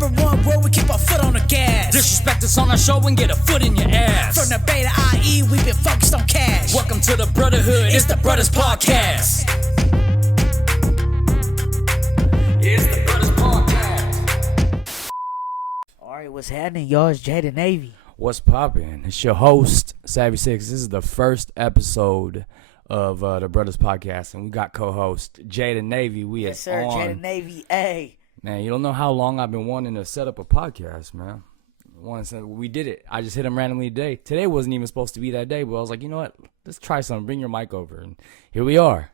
Number one rule, we keep our foot on the gas. Disrespect us on our show and get a foot in your ass. From the beta IE, we've been focused on cash. Welcome to the Brotherhood. It's the Bruddaz Podcast. It's the Bruddaz Podcast. Alright, what's happening, y'all? It's JAYDANAVY. What's poppin'? It's your host, Savvy Six. This is the first episode of the Bruddaz Podcast, and we got co-host JAYDANAVY. Yes, sir. JAYDANAVY. Hey. Man, you don't know how long I've been wanting to set up a podcast, man. We did it. I just hit him randomly today. Today wasn't even supposed to be that day, but I was like, you know what? Let's try something. Bring your mic over. And here we are.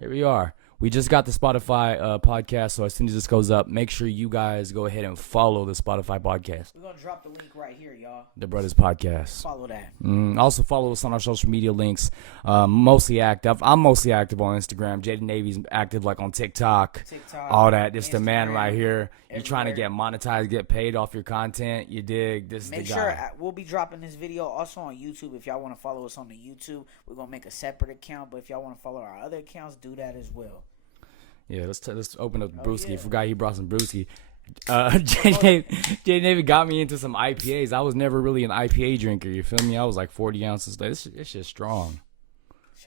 Here we are. We just got the Spotify podcast, so as soon as this goes up, make sure you guys go ahead and follow the Spotify podcast. We're going to drop the link right here, y'all. The Bruddaz Podcast. Follow that. Also follow us on our social media links. Mostly active. I'm mostly active on Instagram. JAYDANAVY's active like on TikTok. All that. This the man right here. You're trying to get monetized, get paid off your content. You dig? This is the guy. Make sure we'll be dropping this video also on YouTube. If y'all want to follow us on the YouTube, we're going to make a separate account. But if y'all want to follow our other accounts, do that as well. Yeah, let's open up Brewski. Yeah. Forgot he brought some Brewski. JAYDANAVY got me into some IPAs. I was never really an IPA drinker. You feel me? I was like 40 ounces. It's just strong.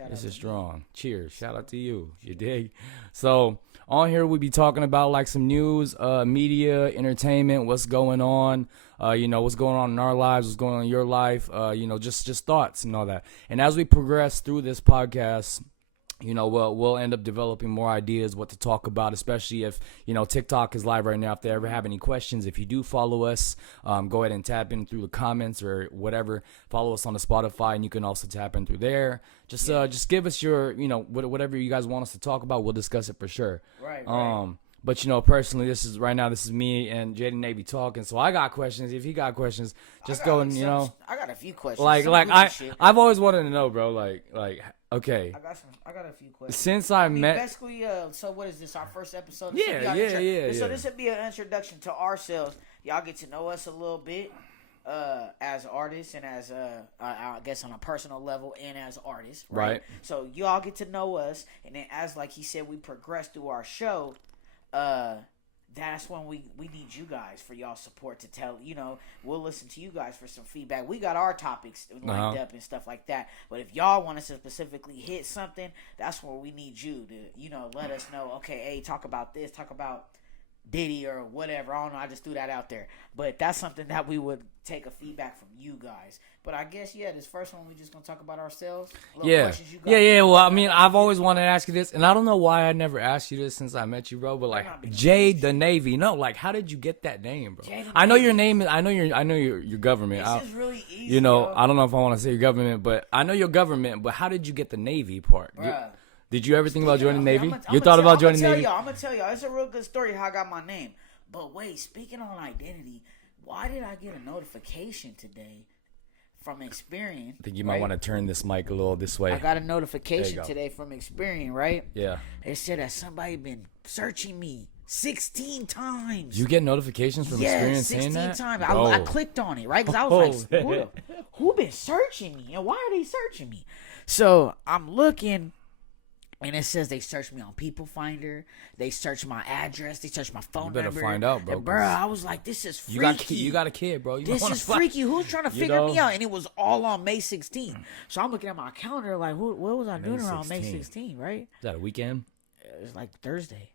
This is strong. Cheers. Shout out to you. You dig? So on here we be talking about like some news, media, entertainment, what's going on. What's going on in our lives, what's going on in your life. Just thoughts and all that. And as we progress through this podcast, we'll end up developing more ideas what to talk about, especially if, TikTok is live right now. If they ever have any questions, if you do follow us, go ahead and tap in through the comments or whatever. Follow us on the Spotify, and you can also tap in through there. Just give us your, whatever you guys want us to talk about. We'll discuss it for sure. Right. But, personally, this is me and JAYDANAVY talking. So I got questions. If he got questions, just go and, I got a few questions. I've always wanted to know, bro. Okay. I got a few questions. Since I met. Basically, so what is this? Our first episode? Yeah. So this would be an introduction to ourselves. Y'all get to know us a little bit as artists and as, I guess, on a personal level and as artists. Right. So you all get to know us. And then as, like he said, we progress through our show. That's when we need you guys for y'all support to tell, we'll listen to you guys for some feedback. We got our topics lined up and stuff like that. But if y'all want us to specifically hit something, that's where we need you to, let us know, okay, hey, talk about this, talk about Diddy or whatever. I don't know, I just threw that out there. But that's something that we would take a feedback from you guys. But I guess, this first one, we just going to talk about ourselves. Questions you got. Yeah. Well, I mean, I've always wanted to ask you this, and I don't know why I never asked you this since I met you, bro, but JAYDANAVY. No, how did you get that name, bro? I know your name. I know your government. This is really easy, I don't know if I want to say your government, but I know your government, but how did you get the Navy part? Did you ever think about joining the Navy? You thought about joining the Navy? I'm going to tell y'all. It's a real good story how I got my name. But wait, speaking on identity, why did I get a notification today from Experian? I think you might want to turn this mic a little this way. I got a notification today from Experian, right? Yeah. It said that somebody been searching me 16 times. You get notifications from Experian saying that? 16 times. I clicked on it, right? Because I was like, who been searching me? And why are they searching me? So I'm looking. And it says they searched me on People Finder. They searched my address. They searched my phone number. You better find out, bro. And, bro, I was like, this is freaky. You got a kid, bro. This is freaky. Who's trying to figure me out? And it was all on May 16th. So I'm looking at my calendar like, what was I doing around May 16th, right? Is that a weekend? It was like Thursday.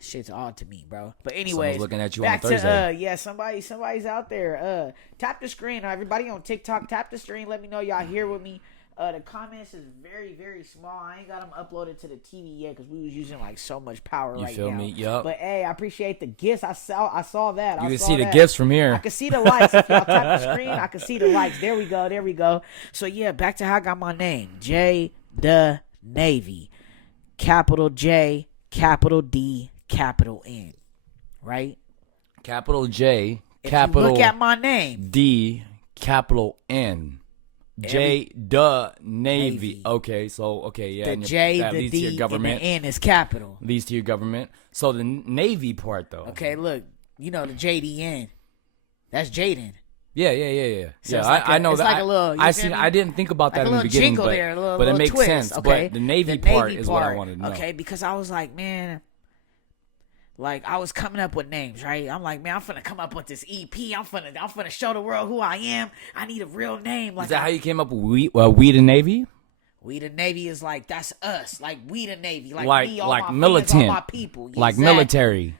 Shit's odd to me, bro. But anyways, someone's looking at you on Thursday. Somebody's out there. Tap the screen. Everybody on TikTok, tap the screen. Let me know y'all here with me. The comments is very, very small. I ain't got them uploaded to the TV yet because we was using like so much power right now. You feel me? Yup. But hey, I appreciate the gifts. I saw that. You can see the gifts from here. I can see the likes. If y'all tap the screen, I can see the likes. There we go. So yeah, back to how I got my name. JAYDANAVY. Capital J, capital D, capital N. Right? Capital J, capital look at my name. D, capital N. JAYDANAVY. Okay, yeah. The J, the D, and the N is capital. Leads to your government. So the Navy part, though. Okay, look. The JDN. That's Jaden. Yeah. So I know it's that. Like a little, I didn't think about that in the beginning, but it makes twist, sense. Okay? But the Navy part is what I wanted to know. Okay, because I was like, man, like I was coming up with names, right? I'm like, man, I'm finna come up with this EP. I'm finna show the world who I am. I need a real name. Like, is that how you came up with We the Navy? We the Navy is like, that's us. Like, we the Navy. Like me, all like my militant, friends, all my people. like Exactly.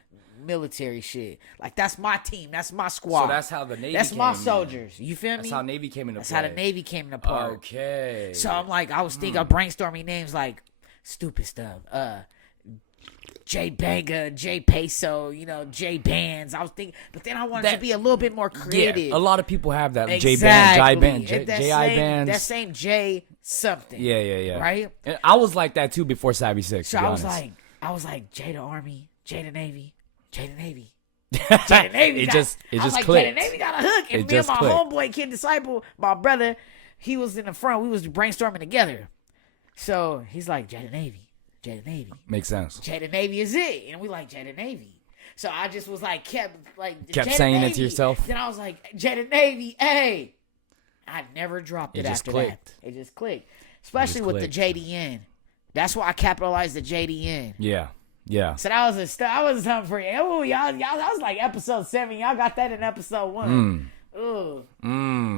military. Shit. Like, that's my team. That's my squad. So that's how the Navy. That's came my in. soldiers. You feel me? That's how Navy came into That's play. how the Navy came into part. Okay. So I'm like, I was thinking of brainstorming names like stupid stuff. J Banga, J Peso, J Bands. I was thinking, but then I wanted to be a little bit more creative. Yeah, a lot of people have that. Exactly. J Band, J That Bands. same J something. Yeah. Right? And I was like that too before Savvy 6. So to be I was like J the Army, J the Navy, J the Navy. honest. J the Navy. it got, just I was like, clicked. J the Navy got a hook. And It me and just my clicked. homeboy, Kid Disciple, my brother, he was in the front. We was brainstorming together. So he's like, J the Navy. J the Navy. Makes sense. J the Navy is it. And we like J the Navy. So I just was like, kept Kept J the saying it Navy. to yourself. Then I was like, J the Navy, hey. I never dropped it, It just after clicked. that. It just clicked. Especially with clicked. the JDN. That's why I capitalized the JDN. Yeah. So that was something for you. Oh, y'all, that was like episode 7. Y'all got that in episode 1. Ooh.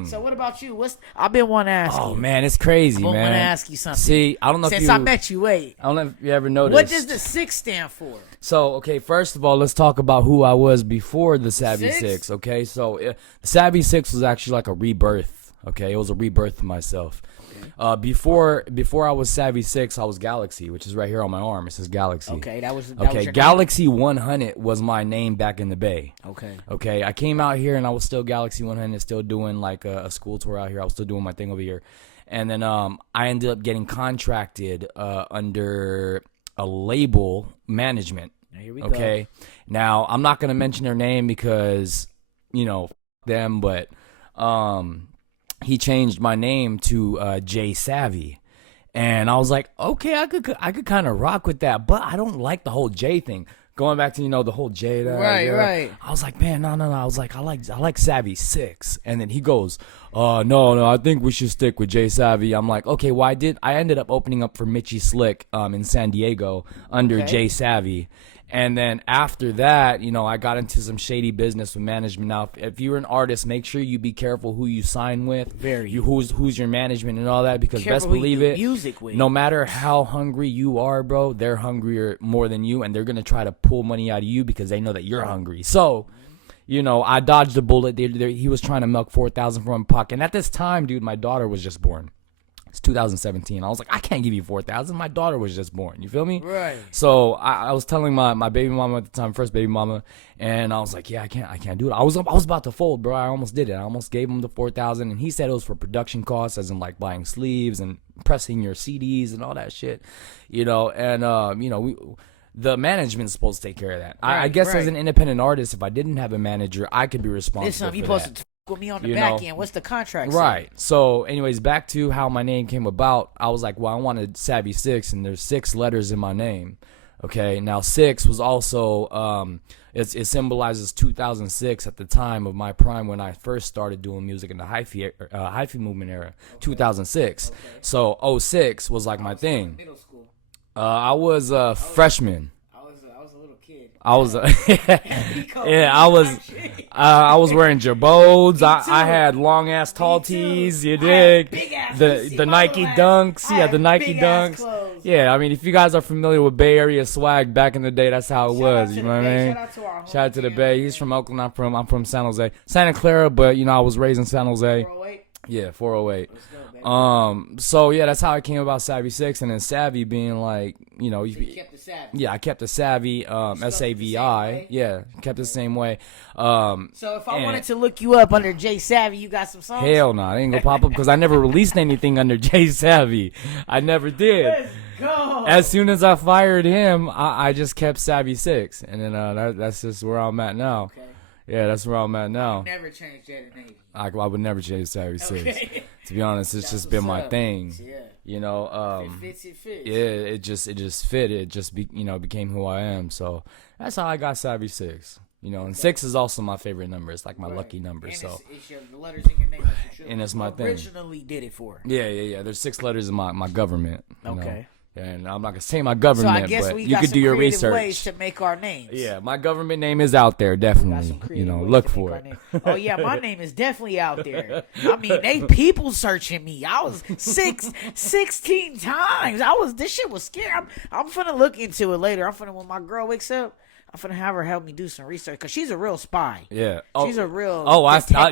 So what about you? I've been wanting to ask you. Oh man, it's crazy, I man. want to ask you something. See, I don't know Since if you. I met you, wait. I don't know if you ever noticed. What does the 6 stand for? So, okay, first of all, let's talk about who I was before the Savvy 6? 6, okay? So, the Savvy 6 was actually like a rebirth, okay? It was a rebirth of myself. Before I was Savvy 6, I was Galaxy, which is right here on my arm. It says Galaxy. Okay, that was Okay, your Galaxy 100 was my name back in the Bay. name? Okay, I came out here and I was still Galaxy 100, still doing like a school tour out here. I was still doing my thing over here. And then I ended up getting contracted under a label management. Here we go. Okay. Now, I'm not going to mention their name because, them, but he changed my name to JAYDANAVYY. And I was like, okay, I could kind of rock with that, but I don't like the whole J thing. Going back to, the whole Jada. Right. I was like, man, no. I was like, I like Savvy 6. And then he goes, no, I think we should stick with JAYDANAVYY. I'm like, okay, well, I ended up opening up for Mitchie Slick in San Diego under JAYDANAVYY. And then after that, I got into some shady business with management. Now, if you're an artist, make sure you be careful who you sign with, who's your management and all that, because best believe it, music with. no matter how hungry you are, bro, they're hungrier more than you, and they're gonna try to pull money out of you because they know that you're hungry. So, I dodged a bullet. He was trying to milk $4,000 from my pocket, and at this time, dude, my daughter was just born. It's 2017. I was like, I can't give you $4,000. My daughter was just born. You feel me? Right. So I was telling my baby mama at the time, first baby mama, and I was like, yeah, I can't do it. I was about to fold, bro. I almost did it. I almost gave him the $4,000, and he said it was for production costs, as in like buying sleeves and pressing your CDs and all that shit, And the management's supposed to take care of that. I guess as an independent artist, if I didn't have a manager, I could be responsible. You for supposed that. to with me on the back end. What's the contract? Right. So, anyways, back to how my name came about. I was like, well, I wanted Savvy 6, and there's 6 letters in my name. Okay. Now, 6 was also it symbolizes 2006 at the time of my prime when I first started doing music in the hyphy movement era. 2006. Okay. So 06 was like my thing. Middle school. I was a freshman. I was a little kid. I was, I was wearing Jabodes. I had long ass tall tees. You dig? The Nike Dunks. Yeah, the Nike Dunks. Yeah, I mean, if you guys are familiar with Bay Area swag back in the day, that's how it was. You know what I mean? Shout out to the Bay. He's from Oakland. I'm from San Jose, Santa Clara, but I was raised in San Jose. 408. Yeah, 408. So yeah, that's how I came about Savvy 6, and then Savvy being like, you kept the Savvy. Yeah, I kept the Savvy, SAVI. Yeah, kept it the same way. So if I wanted to look you up under JAYDANAVYY, you got some songs? Hell no, I ain't gonna pop up because I never released anything under JAYDANAVYY. I never did. Let's go. As soon as I fired him, I just kept Savvy 6, and then that's just where I'm at now. Okay. Yeah, that's where I'm at now. Never changed JAYDANAVYY. I would never change Savvy 6. Okay. To be honest, it's just been my thing. Yeah. It fits. Yeah, it just fit. It just became who I am. So that's how I got Savvy 6. And 6 is also my favorite number. It's like my lucky number. And so it's the letters in your name. And it's my thing. Originally did it for. Yeah. There's 6 letters in my government. Okay. And I'm not gonna say my So government, I guess but we you got could some do your creative research. ways to make our names. Yeah, my government name is out there, Got some definitely. You creative know, ways look to make for our it. name. Oh yeah, my name is definitely out there. I mean, they people searching me. I was 16 times. This shit was scary. I'm finna look into it later. When my girl wakes up, I'm finna have her help me do some research because she's a real spy. Yeah. She's a real.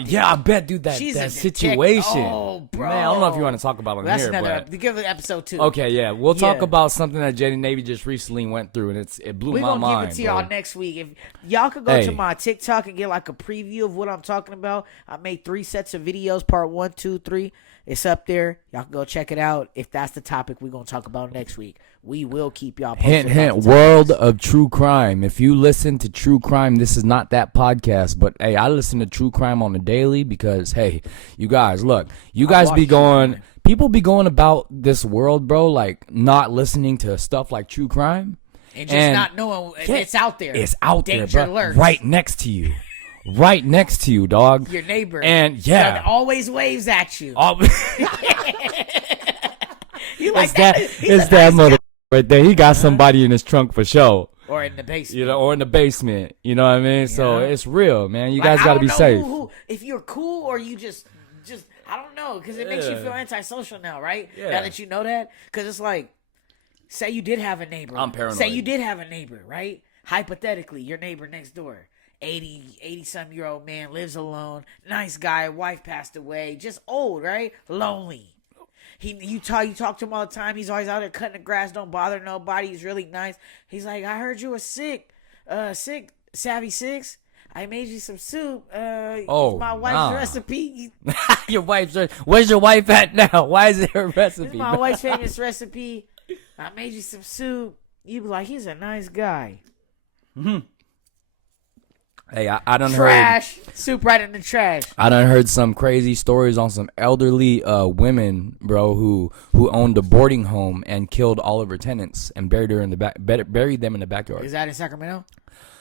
Yeah, I bet, dude. That She's a situation. Oh, bro. Man, I don't know if you want to talk about it on That's here, another. but Give it episode 2. okay, yeah, we'll talk Yeah. about something that JAYDANAVY just recently went through, and it blew We're my gonna mind. give it to y'all bro. next week. If y'all could go to Hey. my TikTok and get like a preview of what I'm talking about. I made 3 sets of videos, part 1, 2, 3. It's up there. Y'all can go check it out. If that's the topic we're gonna talk about next week, we will keep y'all posted. Hint, about hint. the World topics. of true crime. If you listen to true crime, this is not that podcast. But hey, I listen to true crime on the daily because hey, you guys, look, you guys watch be true going. crime. People be going about this world, bro, like not listening to stuff like true crime. And just not knowing Yeah, it's out there. It's out Danger there, bro. alert. Right next to you. Right next to you, dog. Your neighbor. And yeah. that always waves at you. Oh, You like it's that, He's it's a that nice mother guy. right there. He got somebody in his trunk for sure. Or in the basement. You know, or in the basement. You know what I mean? So Yeah. it's real, man. You Like, guys I got to don't be know safe. if you're cool or you just I don't know, because it makes you Yeah. feel antisocial now, right? Yeah. Now that you know that, because it's like, say you did have a neighbor. I'm paranoid. Say you did have a neighbor, right? Hypothetically, your neighbor next door, 80-some-year-old man, lives alone, nice guy, wife passed away, just old, right? Lonely. You talk to him all the time. He's always out there cutting the grass, don't bother nobody. He's really nice. He's like, I heard you were sick, Savvy Six. I made you some soup. Oh, my wife's nah. recipe. Your wife's. Where's your wife at now? Why is it her This recipe? is my wife's famous recipe. I made you some soup. You be like, he's a nice guy. Hey, I done heard. Trash. Soup right in the trash. I done heard some crazy stories on some elderly women, bro, who owned a boarding home and killed all of her tenants and buried them in the backyard. Is that in Sacramento?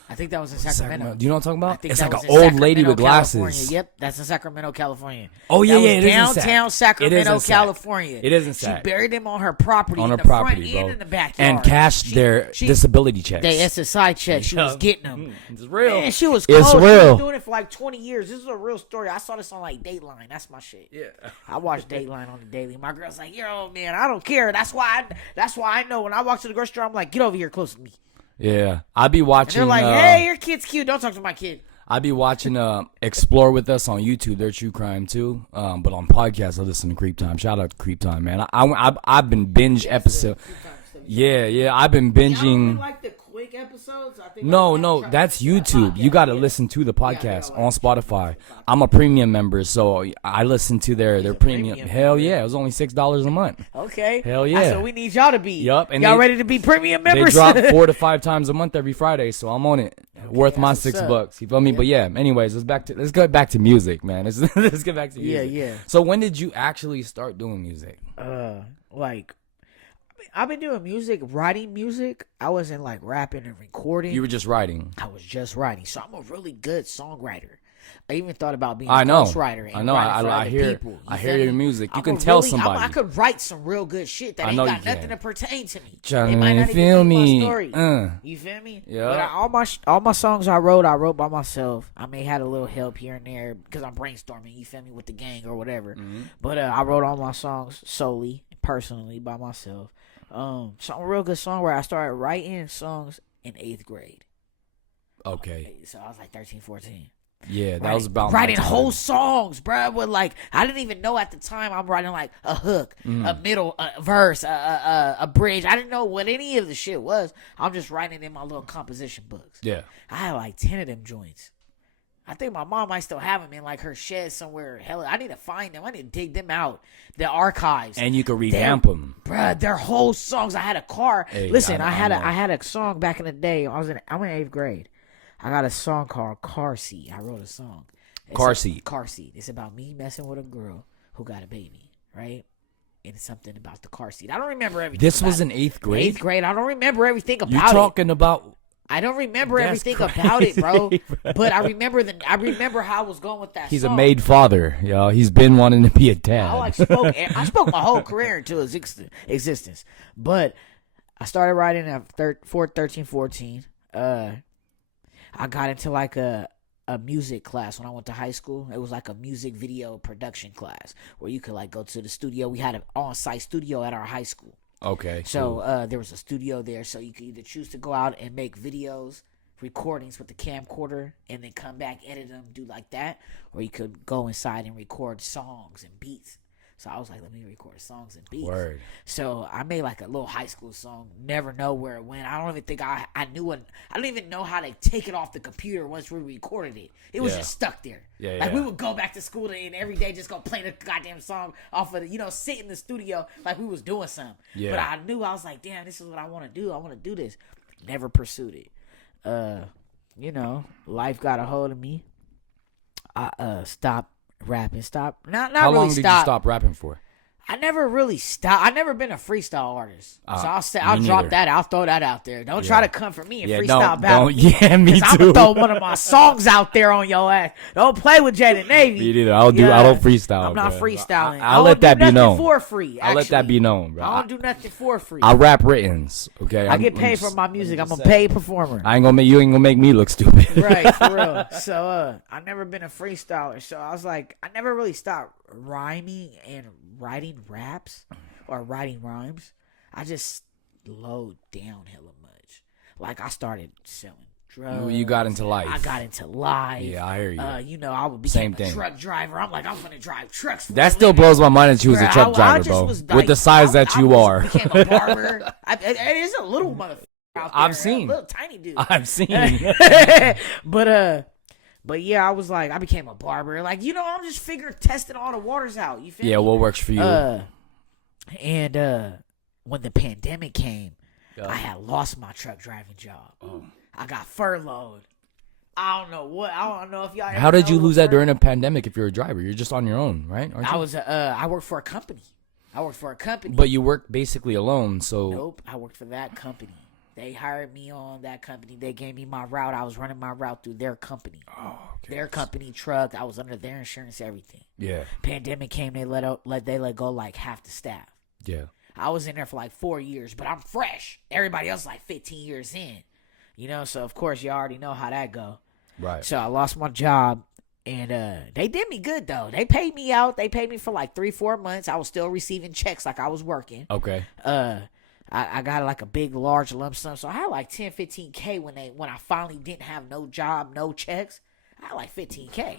I think that was in Sacramento. Do you know what I'm talking I about? think It's that like was an in old lady Sacramento, with glasses. California. Yep, that's in Sacramento, California. Oh, yeah, That was yeah, it is in Sac. downtown It is Sacramento, in Sac. California. It is in She Sac. buried him on her property, On in her the property, front bro. and in the backyard. And cashed their disability checks. They SSI check. She was getting them. It's real. Man, she was It's close. She real. was doing it for like 20 years. This is a real story. I saw this on like Dateline. That's my shit. Yeah. I watch Dateline on the daily. My girl's like, yo, man, I don't care. That's why I know when I walk to the grocery store, I'm like, get over here close to me. Yeah. I be And watching. they're like, hey, your kid's cute. Don't talk to my kid. I be watching Explore With Us on YouTube. They're true crime too. But on podcasts, I listen to Creep Time. Shout out to Creep Time, man. I've been binge episode. Yeah. I've been Y'all don't binging. like the quick episodes? I think No, that's YouTube. You got to listen to the podcast on Spotify. I'm a premium member, so I listen to their premium. premium Hell member. yeah, it was only $6 a month. Okay. Hell That's yeah. what we need y'all to be. Yup, and y'all they- ready to be premium They members? drop 4 to 5 times a month every Friday, so I'm on it. Worth my that's what's up. $6. You feel me? But yeah, anyways, let's get back to music, man. Let's get back to music. Yeah. So when did you actually start doing music? Like, I've been doing music, writing music. I wasn't like rapping and recording. You were just writing. I was just writing. So I'm a really good songwriter. I even thought about being I a know. ghostwriter. And I know. writing for I other hear. people. I feel hear me? your music. You I'm can a tell really- somebody. I could write some real good shit that I ain't know got you nothing can. to pertain to me. Johnny, They might not feel even me? be my story. You feel me? Yeah. But all my songs I wrote by myself. I may had a little help here and there because I'm brainstorming. You feel me, with the gang or whatever. But I wrote all my songs solely, personally, by myself. So I'm a real good songwriter. I started writing songs in 8th grade. Okay. So I was like 13, 14. Yeah, that was about writing my time. whole songs, bruh. With like, I didn't even know at the time I'm writing like a hook, a middle, a verse, a bridge. I didn't know what any of the shit was. I'm just writing in my little composition books. Yeah. I had like 10 of them joints. I think my mom might still have them in like her shed somewhere. Hell, I need to find them. I need to dig them out, the archives. And you could revamp them. Bruh, they're whole songs. I had a car. Hey, Listen, I I know. had a song back in the day. I'm in 8th grade. I got a song called Car Seat. I wrote a song. Car Seat. Car Seat. It's about me messing with a girl who got a baby, right? And it's something about the car seat. I don't remember everything. This about was it. in 8th grade? 8th grade. I don't remember everything about You it. talking about? I don't remember That's everything about it, bro. crazy, bro. But I remember how I was going with that. He's song. a made father, y'all. He's been wanting to be a dad. I spoke my whole career into existence. But I started writing at 13, 14. I got into like a music class when I went to high school. It was like a music video production class where you could like go to the studio. We had an on-site studio at our high school. Okay. So cool. there was a studio there, so you could either choose to go out and make videos, recordings with the camcorder, and then come back, edit them, do like that, or you could go inside and record songs and beats. So I was like, let me record songs and beats. Word. So I made like a little high school song. Never know where it went. I don't even think I knew it. I don't even know how to take it off the computer once we recorded it. It was just stuck there. Yeah, like we would go back to school and every day just go play the goddamn song off of the, sit in the studio like we was doing something. Yeah. But I knew, I was like, damn, this is what I want to do. I want to do this. Never pursued it. Life got a hold of me. I stopped rapping. Not How really long did you stop rapping for? I never really stopped. I never been a freestyle artist, so I'll me drop neither. that. I'll throw that out there. Don't try to come for me and freestyle don't, battle. yeah, me too. I'm gonna throw one of my songs out there on your ass. Don't play with JAYDANAVY. Me neither. I don't freestyle. I'm not bro. freestyling. I'll let that be known. For free. I'll let that be known, bro. I don't do nothing for free. I rap writtens. Okay. I get paid for my music. I'm a paid performer. You ain't gonna make me look stupid. Right, for real. So I never been a freestyler. So I was like, I never really stopped rhyming and writing raps or writing rhymes. I just slowed down hella much. Like I started selling drugs. You got into life. I got into life. Yeah, I hear you. I would become a truck driver. I'm like, I'm gonna drive trucks. That still blows my mind that you was a truck driver, bro. With the size that you are. Became a barber. It is a little motherfucker out there. I've seen. A little tiny dude. I've seen. But yeah, I was like, I became a barber. Like, I'm just testing all the waters out. You feel me? Yeah, what works for you? And when the pandemic came, I had lost my truck driving job. Oh. I got furloughed. I don't know if y'all. How did you lose that during a pandemic? If you're a driver, you're just on your own, right? Aren't you? I worked for a company. But you work basically alone, so. Nope, I worked for that company. They hired me on that company. They gave me my route. I was running my route through their company. Oh, okay. Their company truck. I was under their insurance, everything. Yeah. Pandemic came, they let go like half the staff. Yeah. I was in there for like 4 years, but I'm fresh. Everybody else like 15 years in. So of course you already know how that go. Right. So I lost my job, and they did me good though. They paid me out. They paid me for like 3-4 months. I was still receiving checks like I was working. Okay. I got like a big, large lump sum. So I had like 10, 15K when I finally didn't have no job, no checks. I had like 15K.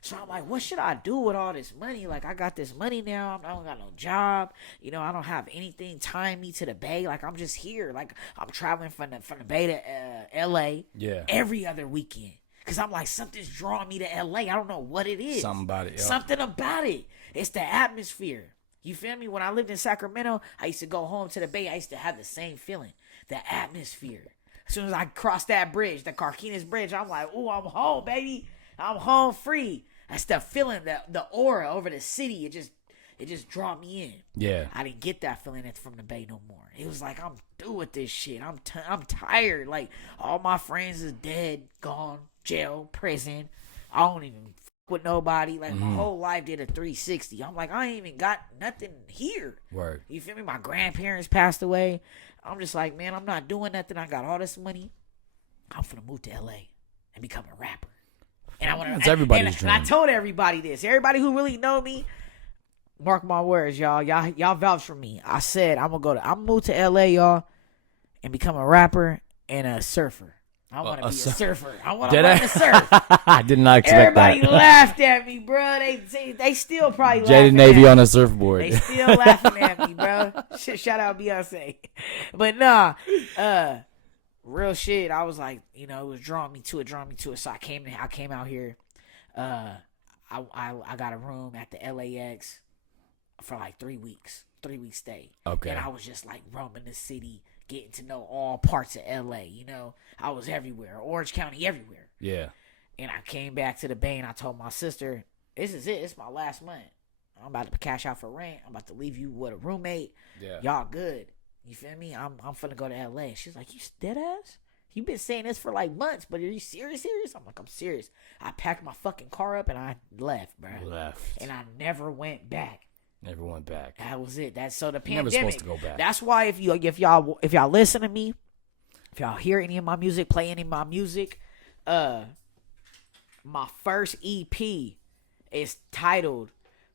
So I'm like, what should I do with all this money? Like, I got this money now. I don't got no job. I don't have anything tying me to the Bay. Like, I'm just here. Like, I'm traveling from the Bay to L.A. Every other weekend. Because I'm like, something's drawing me to L.A. I don't know what it is. Something about it. Yeah. Something about it. It's the atmosphere. You feel me? When I lived in Sacramento, I used to go home to the Bay. I used to have the same feeling. The atmosphere. As soon as I crossed that bridge, the Carquinez Bridge, I'm like, ooh, I'm home, baby. I'm home free. That's the feeling, the aura over the city. It just draw me in. Yeah. I didn't get that feeling from the Bay no more. It was like, I'm through with this shit. I'm tired. Like, all my friends is dead, gone, jail, prison. I don't even with nobody. Like, my whole life did a 360. I'm like, I ain't even got nothing here. Word. You feel me? My grandparents passed away. I'm just like, man, I'm not doing nothing. I got all this money. I'm finna move to LA and become a rapper. And I want to. It's everybody's dream. And I told everybody this. Everybody who really know me, mark my words, y'all. Y'all vouch for me. I said I'm gonna move to LA, y'all, and become a rapper and a surfer. I want to be a surfer. I want to learn to surf. I did not expect Everybody that. laughed at me, bro. They still probably laughing JAYDANAVY at on me. a surfboard. They still laughing at me, bro. Shout out Beyonce. But nah, real shit. I was like, it was drawing me to it. So I came out here. I got a room at the LAX for like 3 weeks. 3 week stay. Okay. And I was just like roaming the city, getting to know all parts of LA. I was everywhere, Orange County, everywhere. Yeah. And I came back to the Bay and I told my sister, this is it. It's my last month. I'm about to cash out for rent. I'm about to leave you with a roommate. Yeah. Y'all good. You feel me? I'm finna go to LA. She's like, you dead ass? You've been saying this for like months, but are you serious? I'm like, I'm serious. I packed my fucking car up and I left, bro. And I never went back. Never went back. That was it. That's so the Never pandemic. supposed to go back. That's why if y'all listen to me, if y'all hear any of my music, play any of my music, my first EP is titled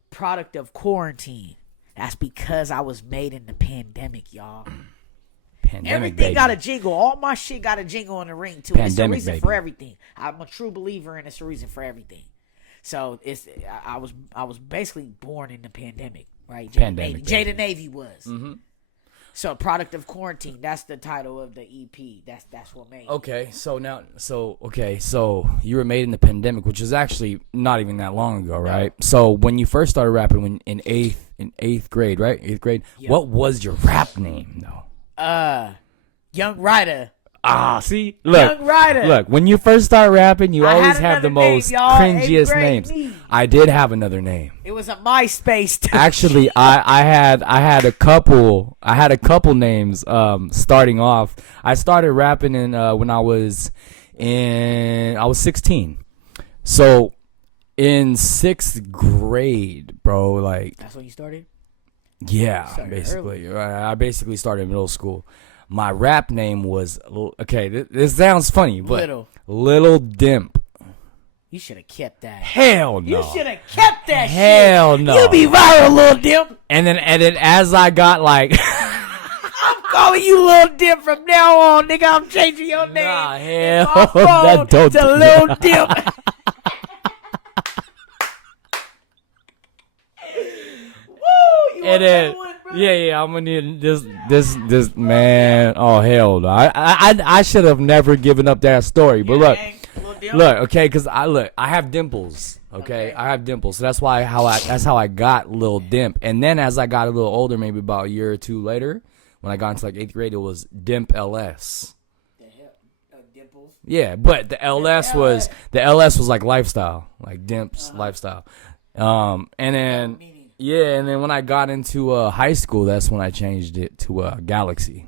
"Product of Quarantine." That's because I was made in the pandemic, y'all. Pandemic, Everything baby. got a jingle. All my shit got a jingle in the ring too. Pandemic, it's the reason baby. for everything. I'm a true believer, and it's the reason for everything. So I was basically born in the pandemic, right? Pandemic, JAYDANAVY was. Mm-hmm. So Product of Quarantine. That's the title of the EP. That's what made. Okay, so you were made in the pandemic, which is actually not even that long ago, right? So when you first started rapping in eighth grade, right? 8th grade. Yep. What was your rap name though? Young Rider. See, look, Young Rider. Look. When you first start rapping, you I always had have the another name, most y'all. 8th cringiest grade names. me. I did have another name. It was a MySpace. Too. Actually, I had a couple names. Starting off, I started rapping when I was 16. So in 6th grade, bro, like That's when you started. yeah, Started basically, I basically started in middle school. My rap name was okay. This sounds funny, but Little Dimp. You should have kept that. Hell no. You should have kept that. Hell shit. no. You be viral, Little Dimp. And then as I got like. I'm calling you Little Dimp from now on, nigga. I'm changing your name. Nah, in hell, my phone that don't to do Little that. Dimp. Woo! You And want then, that one, bro? yeah, I'm gonna need this man. Oh hell no! I should have never given up that story. But look, Dang, Lil Dimp. okay, because I have dimples. Okay, I have dimples, so that's how I got Lil Dimp. And then as I got a little older, maybe about a year or two later, when I got into like 8th grade, it was Dimp LS. The hell? Dimples? Yeah, but the LS was like lifestyle, like Dimp's lifestyle. And then. Yeah, and then when I got into high school, that's when I changed it to Galaxy.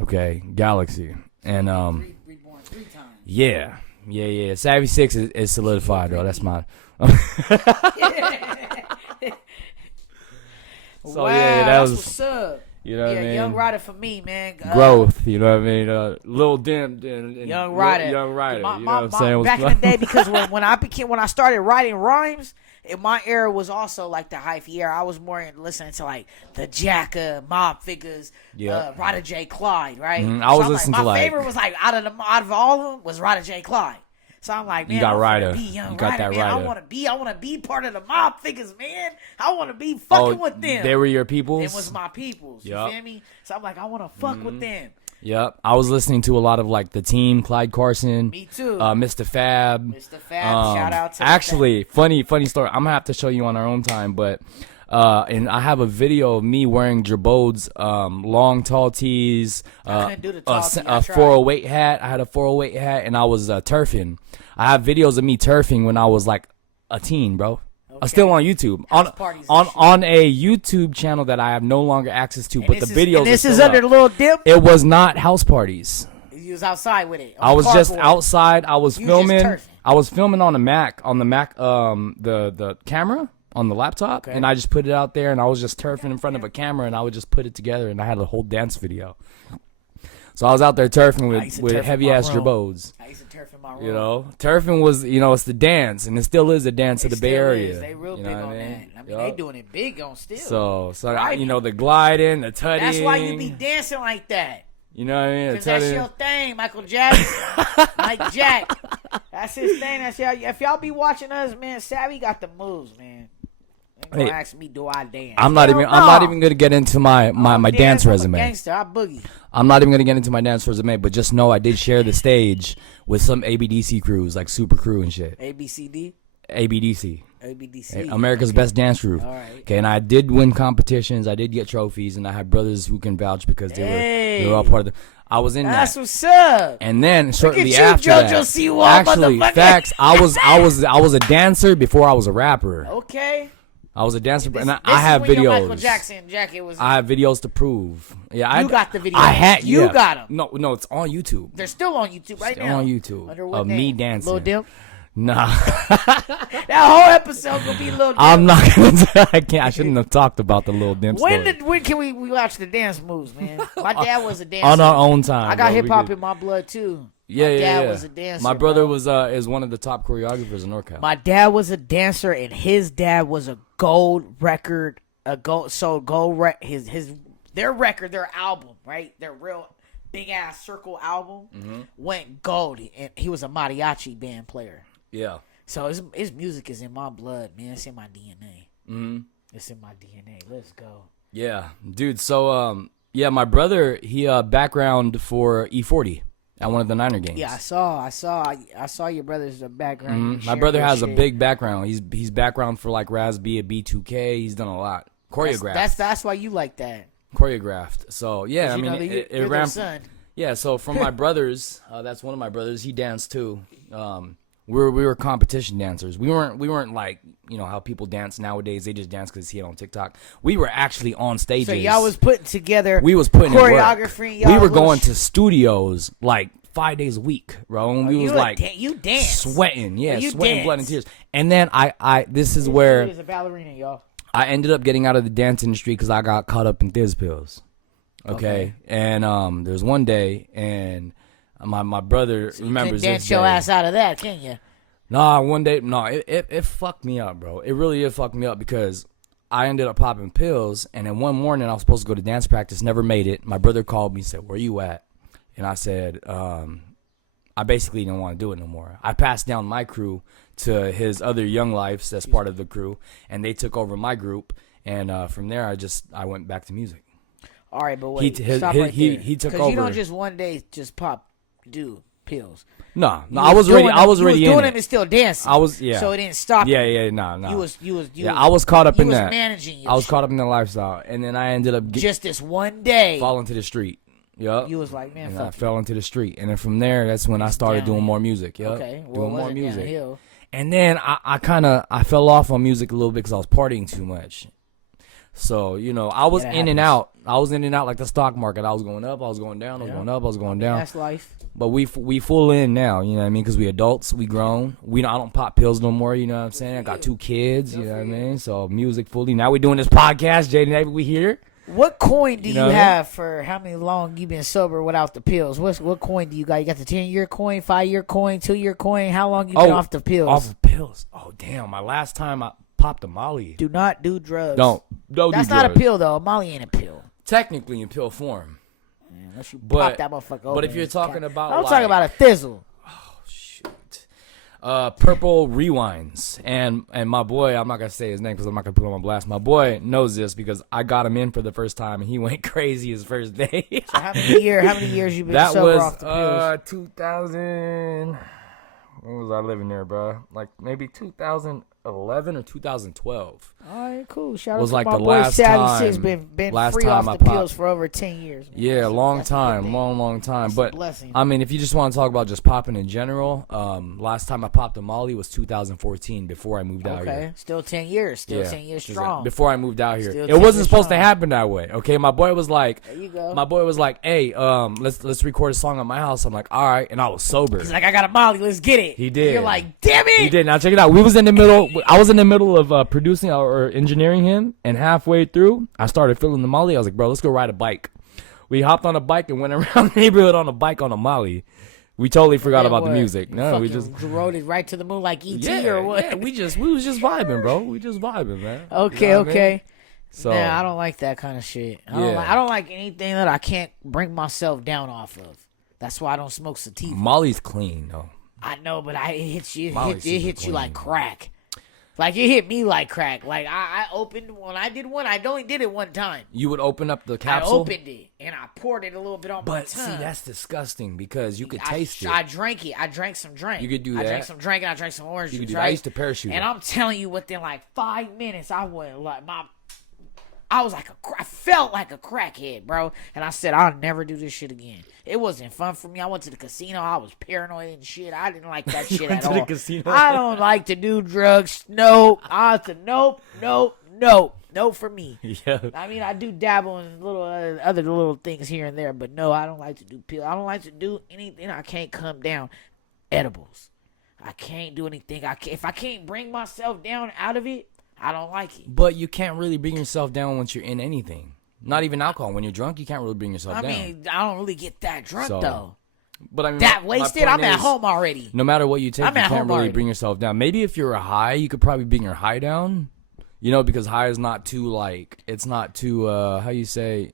Okay, Galaxy. And Reborn 3 times. yeah. Savvy 6 is solidified, though. That's mine. So wow, that was what's up. You know what I mean? Young Rider for me, man. Growth, you know what I mean? Lil Dimp and Young Rider. Young Rider. My, you know what I'm saying? back in the day, because when I started writing rhymes, in my era was also like the hyphy era. I was more listening to like the Jacka, Mob Figures, Ryder J. Clyde, right? I was listening to my favorite was like out of all of them was Ryder J. Clyde. So I'm like, man, you got I Ryder. Be young You got Ryder, that man. Ryder. I want to be part of the Mob Figures, man. I want to be fucking with them. They were your peoples? It was my peoples. You Yup. feel me? So I'm like, I want to fuck with them. Yep. I was listening to a lot of like The Team, Clyde Carson. Me too. Mr. Fab. Mr. Fab, shout out to actually, funny story. I'm gonna have to show you on our own time, but and I have a video of me wearing Jabod's long tall tees, I couldn't do the tall tee. a 408 hat. I had a 408 hat, and I was turfing. I have videos of me turfing when I was like a teen, bro. I'm still on YouTube. On a YouTube channel that I have no longer access to, but the videos. And this is under the Little Dip. It was not house parties. You was outside with it. I was just outside. I was You filming. just turfing. I was filming on the Mac, the camera on the laptop, and I just put it out there, and I was just turfing in front of a camera, and I would just put it together, and I had a whole dance video. So I was out there turfing with heavy ass Jabodes. I used to turf in my room. You know, turfing was, it's the dance, and it still is a dance of the Bay Area. They real big on that. I mean, they doing it big on still. So right. The gliding, the tutting. That's why you be dancing like that. You know what I mean? Because that's your thing, Michael Jackson. Mike Jack. That's his thing. That's y'all. If y'all be watching us, man, Savvy got the moves, man. Ain't gonna ask me, do I dance? I'm not even gonna get into my dance resume. Gangster, I boogie. I'm not even gonna get into my dance resume, but just know I did share the stage with some ABDC crews, like Super Crew and shit. ABCD? ABDC. ABDC. America's Best Dance Crew. All right. Okay, and I did win competitions. I did get trophies, and I had brothers who can vouch because they were all part of the. I was in That's that. What's up. And then shortly Look at you, after JoJo that, Siwa, actually, motherfucker. facts. I was a dancer before I was a rapper. Okay. I was a dancer, and This I have is when your videos. Michael Jackson jacket was. I have videos to prove. Yeah, You got the videos. I had. You got them. No, it's on YouTube. They're still on YouTube right Still now. on YouTube Under what of name? me dancing. Lil Dimp. Nah. That whole episode gonna be Lil Dimp. I'm not gonna. I can't. I shouldn't have talked about the Lil Dimp story. When can we watch the dance moves, man? My dad was a dancer. On our own time. I got bro. hip hop in my blood too. Yeah, my dad yeah. was a dancer. My brother bro. was is one of the top choreographers in NorCal. My dad was a dancer, and his dad was a gold record. Their record, their album, right? Their real big ass circle album went gold, and he was a mariachi band player. Yeah. So his music is in my blood, man. It's in my DNA. Mm-hmm. It's in my DNA. Let's go. Yeah, dude. So yeah, my brother he background for E40 at one of the Niner games. Yeah, I saw your brother's background. My brother has a big background. He's background for like Raz-B at B2K. He's done a lot. Choreographed. That's why you like that. Choreographed. So yeah, I mean it ran. Son. Yeah, so from my brothers, that's one of my brothers. He danced too. We were competition dancers. We weren't like, you know how people dance nowadays. They just dance because they see it on TikTok. We were actually on stages. So y'all was putting together. We was putting choreography. We were going to studios like 5 days a week, bro. And we was like you dance, sweating, you sweating, dance. blood and tears. And then this is where is a ballerina, y'all. I ended up getting out of the dance industry because I got caught up in Thiz pills. Okay. And there's one day and my brother remembers you dance this your day. ass out of that, can you? Nah, one day, it fucked me up, bro. It really did fuck me up because I ended up popping pills, and then one morning I was supposed to go to dance practice, never made it. My brother called me and said, "Where you at?" And I said, I basically didn't want to do it no more. I passed down my crew to his other young lives that's part of the crew, and they took over my group, and from there I went back to music. All right, but wait, stop right there. He took over. Because you don't just one day just do pills. No, I was already in doing it. it and still dancing. I was, yeah. So it didn't stop. Yeah, you. no. I was caught up in that. Managing you. I was caught up in the lifestyle, and then I ended up just this one day fall into the street. Yup. You was like, man, and fuck I fell into the street, and then from there, that's when I started doing more music. Yup. Okay, doing more music. Downhill. And then I fell off on music a little bit because I was partying too much. So, you know, I was in and out. I was in and out like the stock market. I was going up, I was going down, I was going up, I was going down. That's life. But we full in now, you know what I mean? Because we adults, we grown. I don't pop pills no more, you know what I'm saying? I got 2 kids, you know what I mean? So music fully. Now we doing this podcast, JAYDANAVYY, we here. What coin do you know have for how many long you been sober without the pills? What coin do you got? You got the 10-year coin, 5-year coin, 2-year coin? How long you been off the pills? Off the pills. Oh, damn. My last time I popped a Molly. Do not do drugs. Don't That's do not drugs. a pill, though. Molly ain't a pill. Technically in pill form. Unless you But- pop that motherfucker open. but if you're talking about, I'm like- talking about a thizzle. Purple Rewinds. And my boy, I'm not going to say his name because I'm not going to put him on blast. My boy knows this because I got him in for the first time and he went crazy his first day. So how many years you been That sober was off the pills? 2000. When was I living there, bro? Like maybe 2011 or 2012. All right, cool. Shout Was out like to my the boy last Sally Six. time- Been last free time off I the popped. pills for over 10 years. Man. Yeah, long that's a good time, thing. long time. That's a But blessing. I mean, if you just want to talk about just popping in general, last time I popped a Molly was 2014 before I moved out Okay, here. Still 10 years. Still 10 years strong. Before I moved out here, Still it 10 wasn't years supposed to strong. happen that way. Okay, my boy was like, There you go. my boy was like, hey, let's record a song at my house. I'm like, all right, and I was sober. He's like, I got a Molly. Let's get it. He did. You're like, damn it. He did. Now check it out. We was in the middle. I was in the middle of producing or engineering him, and halfway through, I started feeling the Molly. I was like, bro, let's go ride a bike. We hopped on a bike and went around the neighborhood on a bike on a Molly. We totally forgot Then about the what? music. No, we Fucking just rode it right to the moon like ET yeah, or what? yeah. We was just vibing, bro. We just vibing, man. Okay, You know what I okay. mean? So Nah, I don't like that kind of shit. I don't like anything that I can't bring myself down off of. That's why I don't smoke sativa. Molly's clean though. I know, but it hits you. Molly's It hits super you like clean. crack. Like it hit me like crack. Like I opened when I did one. I only did it one time. You would open up the I capsule. opened it and I poured it a little bit on my But tongue. see, that's disgusting because you could I taste it. I drank it. I drank some drink. You could do I that. drank some drink and I drank some orange You could juice. do that. Right? I used to parachute And it. I'm telling you, within like 5 minutes, I went like I was like I felt like a crackhead, bro. And I said, I'll never do this shit again. It wasn't fun for me. I went to the casino. I was paranoid and shit. I didn't like that shit went at to the all. casino? I don't like to do drugs. Nope. I said, nope. No for me. Yeah. I mean, I do dabble in little other little things here and there, but no, I don't like to do pills. I don't like to do anything I can't come down. Edibles. I can't do anything. If I can't bring myself down out of it, I don't like it. But you can't really bring yourself down once you're in anything. Not even alcohol. When you're drunk, you can't really bring yourself down. I mean, I don't really get that drunk though. But I mean, that wasted, I'm at home already. No matter what you take, you can't really bring yourself down. Maybe if you're a high, you could probably bring your high down. You know, because high is not too like, it's not too how you say,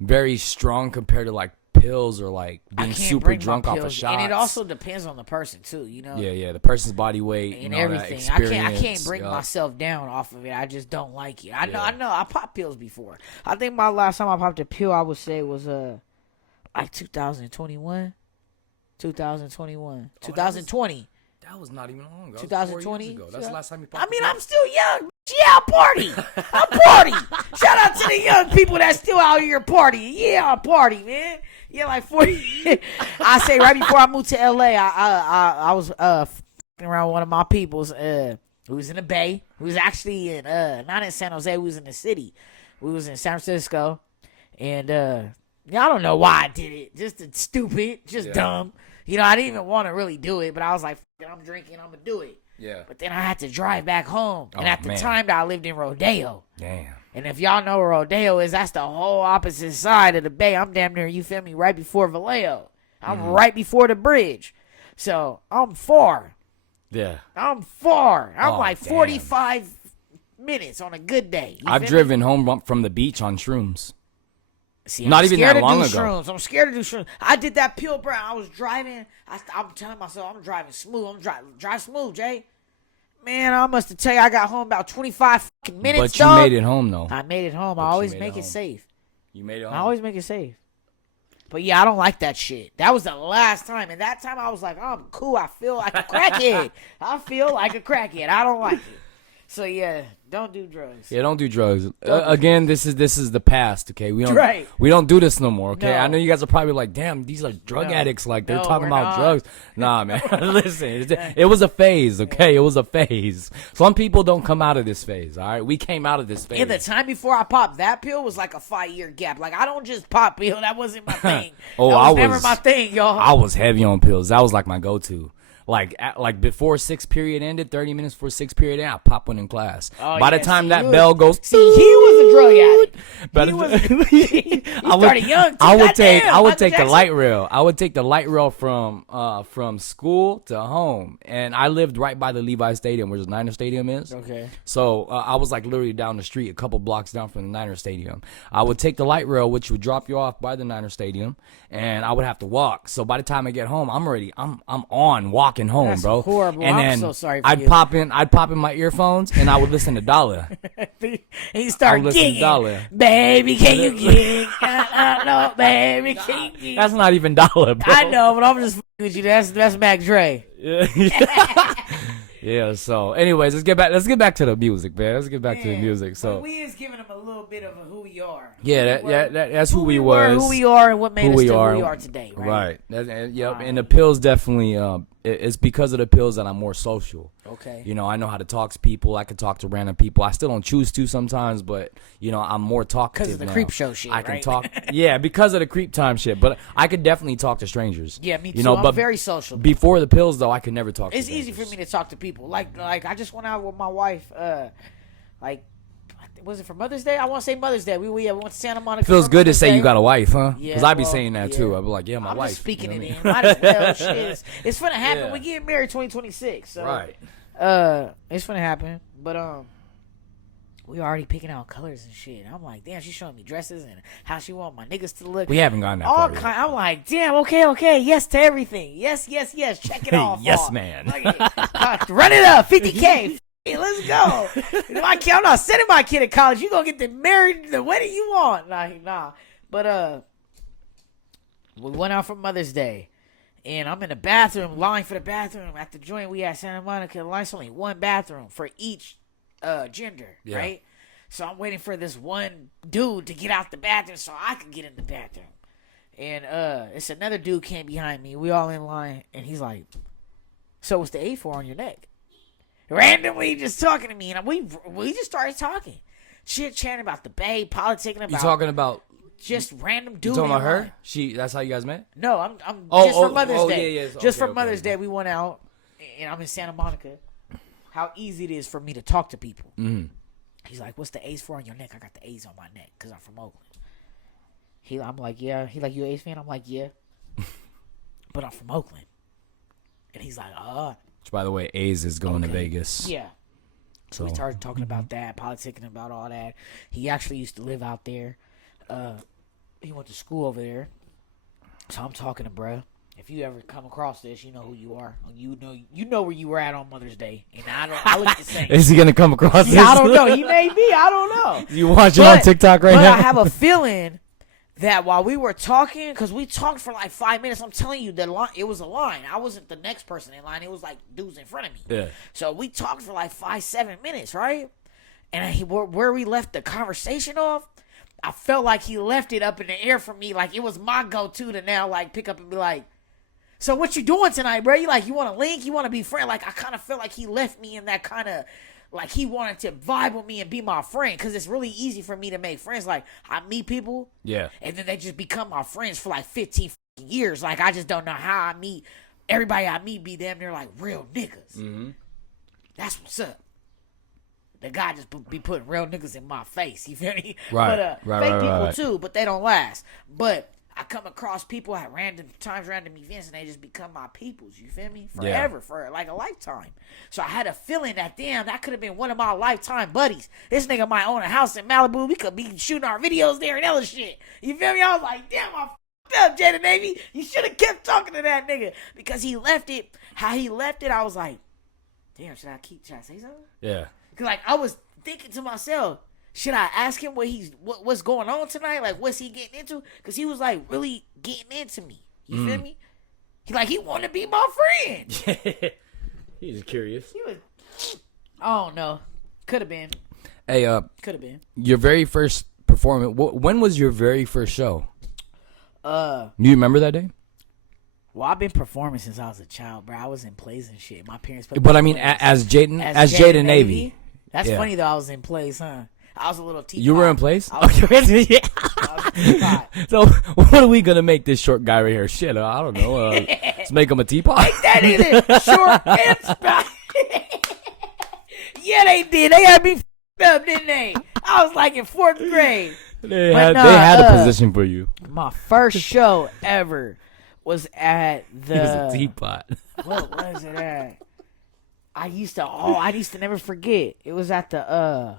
very strong compared to like pills or like being super drunk off a shot. And it also depends on the person too, you know. Yeah, the person's body weight and all everything. That I can't bring myself down off of it. I just don't like it. I know. I popped pills before. I think my last time I popped a pill, I would say was like 2021. 2020. That was not even long ago. 2020. That's the last time you popped. I mean, I'm still young. Yeah, I party. I party. Shout out to the young people that's still out here partying. Yeah, I party, man. Yeah, like 40. I say right before I moved to LA, I was f***ing around with one of my peoples who was in the Bay. Who was actually in not in San Jose. We was in the city. We was in San Francisco, and I don't know why I did it. Just stupid, just dumb. You know, I didn't even want to really do it, but I was like, I'm drinking, I'm gonna do it. Yeah. But then I had to drive back home, and at the time that I lived in Rodeo. Damn. And if y'all know where Rodeo is, that's the whole opposite side of the Bay. I'm damn near, you feel me, right before Vallejo. I'm right before the bridge. So, I'm far. Yeah. I'm far. I'm like 45 minutes on a good day. I've driven home from the beach on shrooms. See, I'm not even that long ago. Shrooms. I'm scared to do shrooms. I did that pill, bro. I was driving. I'm telling myself, I'm driving smooth. Drive smooth, Jay. Man, I must tell you, I got home about 25 fucking minutes, But you made it home, though. I made it home. I always make it safe. You made it home? I always make it safe. But yeah, I don't like that shit. That was the last time. And that time I was like, I'm cool. I feel like a crackhead. I don't like it. So yeah, don't do drugs. Yeah, don't do drugs. Again, this is the past. Okay, we don't do this no more. Okay, No. I know you guys are probably like, damn, these are drug addicts. Like they're talking about drugs. Nah, man. Listen, it was a phase. Okay, it was a phase. Some people don't come out of this phase. All right, we came out of this phase. And the time before I popped that pill was like a 5-year gap. Like I don't just pop pill. That wasn't my thing. That was never my thing, y'all. I was heavy on pills. That was like my go-to. Like before 6th period ended, 30 minutes before 6th period ended, I pop one in class. By the time that bell goes, he was a drug addict. He started young too. I would take the light rail. I would take the light rail from school to home, and I lived right by the Levi Stadium, where the Niner Stadium is. Okay. So I was like literally down the street, a couple blocks down from the Niner Stadium. I would take the light rail, which would drop you off by the Niner Stadium, and I would have to walk. So by the time I get home, I'm on walking home. That's bro. Horrible. And then I'm so sorry for I'd you. pop in my earphones and I would listen to Dollar. And you start gigging. Dollar. Baby, can you gig? No, baby, can you gig? That's not even Dollar, bro. I know, but I'm just f***ing with you. That's Mac Dre. Yeah, so anyways, let's get back to the music, man. Let's get back to the music. So we is giving them a little bit of who we are. Yeah, that's who we were, was. who we are, and what made us to who we are today, right? Yep. And the pills definitely it's because of the pills that I'm more social. Okay. You know, I know how to talk to people. I can talk to random people. I still don't choose to sometimes, but you know, I'm more talkative. Because of the now. creep show shit, I can right? talk. Yeah, because of the creep time shit. But I could definitely talk to strangers. Yeah, me too. You know, I'm very social. Before the pills, though, I could never talk. It's to easy for me to talk to people. Like I just went out with my wife. Was it for Mother's Day? I want to say Mother's Day. We went to Santa Monica. Feels good Mother's to say Day. you got a wife, huh? Yeah, Because I be saying that too. I be like, yeah, my I'm wife. Just speaking you know it what I mean? in. Might as well. Shit. It's gonna happen. Yeah. We get married 2026. So, Right. It's gonna happen. But we already picking out colors and shit. I'm like, damn, she's showing me dresses and how she want my niggas to look. We haven't gone that all far. kind. I'm like, damn, okay, yes to everything. Yes. Check it off. Yes, man. Run it up, 50K. Hey, let's go. I'm not sending my kid to college. You gonna get the married the wedding you want. Nah. But we went out for Mother's Day. And I'm in the bathroom, line for the bathroom at the joint we at Santa Monica. Line's only one bathroom for each gender, right? So I'm waiting for this one dude to get out the bathroom so I can get in the bathroom. And it's another dude came behind me. We all in line, and he's like, "So what's the A for on your neck?" Randomly just talking to me, and we just started talking, chit chatting about the Bay, politicking about. You talking about just random dude? You talking about her? That's how you guys met? No, I'm just for Mother's Day. Yeah, just okay, for Mother's Day, we went out, and I'm in Santa Monica, how easy it is for me to talk to people. Mm-hmm. He's like, what's the A's for on your neck? I got the A's on my neck because I'm from Oakland. I'm like, yeah. He like, you an A's fan? I'm like, yeah. But I'm from Oakland. And he's like, Which, by the way, A's is going to Vegas. Yeah. So we started talking about that, politicking about all that. He actually used to live out there. He went to school over there. So I'm talking to bruh. If you ever come across this, you know who you are. You know where you were at on Mother's Day. And I look the same. Is he going to come across this? I don't know. He may be. I don't know. You watch it on TikTok right now? But I have a feeling that while we were talking, because we talked for like 5 minutes, I'm telling you, it was a line. I wasn't the next person in line. It was like dudes in front of me. Yeah. So we talked for like 7 minutes, right? And where we left the conversation off, I felt like he left it up in the air for me. Like it was my go-to to now like pick up and be like, so what you doing tonight, bro? You want to link? You want to be friend? Like I kind of feel like he left me in that kind of, like he wanted to vibe with me and be my friend, because it's really easy for me to make friends. Like I meet people, yeah, and then they just become my friends for like 15 years. Like I just don't know how I meet everybody I meet. Be damn near like real niggas. Mm-hmm. That's what's up. The guy just be putting real niggas in my face. You feel me? Right. But fake people too, but they don't last. But I come across people at random times, random events, and they just become my peoples. You feel me? Forever, for like a lifetime. So I had a feeling that, damn, that could have been one of my lifetime buddies. This nigga might own a house in Malibu. We could be shooting our videos there and other shit. You feel me? I was like, damn, I f***ed up, JAYDANAVY. You should have kept talking to that nigga. Because he left it, how he left it, I was like, damn, should I say something? Yeah. Because, like, I was thinking to myself, should I ask him what's going on tonight? Like, what's he getting into? Because he was, like, really getting into me. You feel me? He wanted to be my friend. He's curious. I don't know. Could have been. Hey, Could have been. your very first performance, when was your very first show? Do you remember that day? Well, I've been performing since I was a child, bro. I was in plays and shit. My parents put me But I in mean, plays. as JAYDANAVY. That's Yeah. funny, though. I was in plays, huh? I was a little teapot. You were in place? I was Okay. I was a teapot. So, what are we going to make this short guy right here? Shit, I don't know. Let's make him a teapot. Like that either. Short and spot. Yeah, they did. They had me f***ed up, didn't they? I was like in 4th grade. They But had a position for you. My first show ever was at the... He was a teapot. What was it at? I used to never forget. It was at the,